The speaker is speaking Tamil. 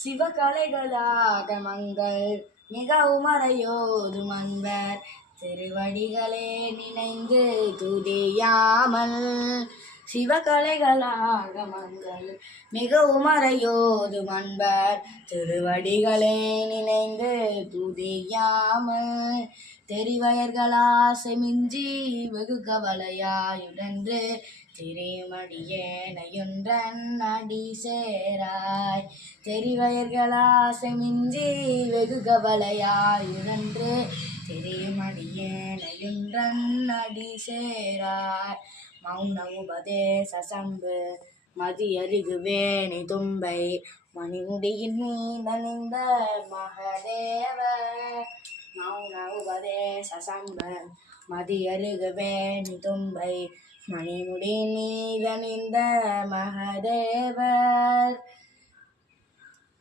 சிவகலைகளாகமங்கள் மிகவும் மறையோதும் அன்பர் திருவடிகளே நினைந்து துதியாமல். சிவகலைகளாகமங்கள் மிகவும் மறையோதும் அன்பர் திருவடிகளே நினைந்து துதியாமல். தெரிவயர்களாசை மிஞ்சி வெகு கவலையாயுடன்று திரிமடியேனையொன்றன் அடி சேராய். தெரிவயர்களாசை மிஞ்சி வெகு கவலையாயுடன்று திரிமடியேனையொன்றன் அடி சேராய். மௌன உபதேச சம்பு மதியருகுவேணி தும்பை மணிமுடியின் மீதணிந்த மகதேவ. மௌன உபதேச சம்பு மதியருகுவேணி தும்பை மணிமுடியின் மீதணிந்த மகதேவர்.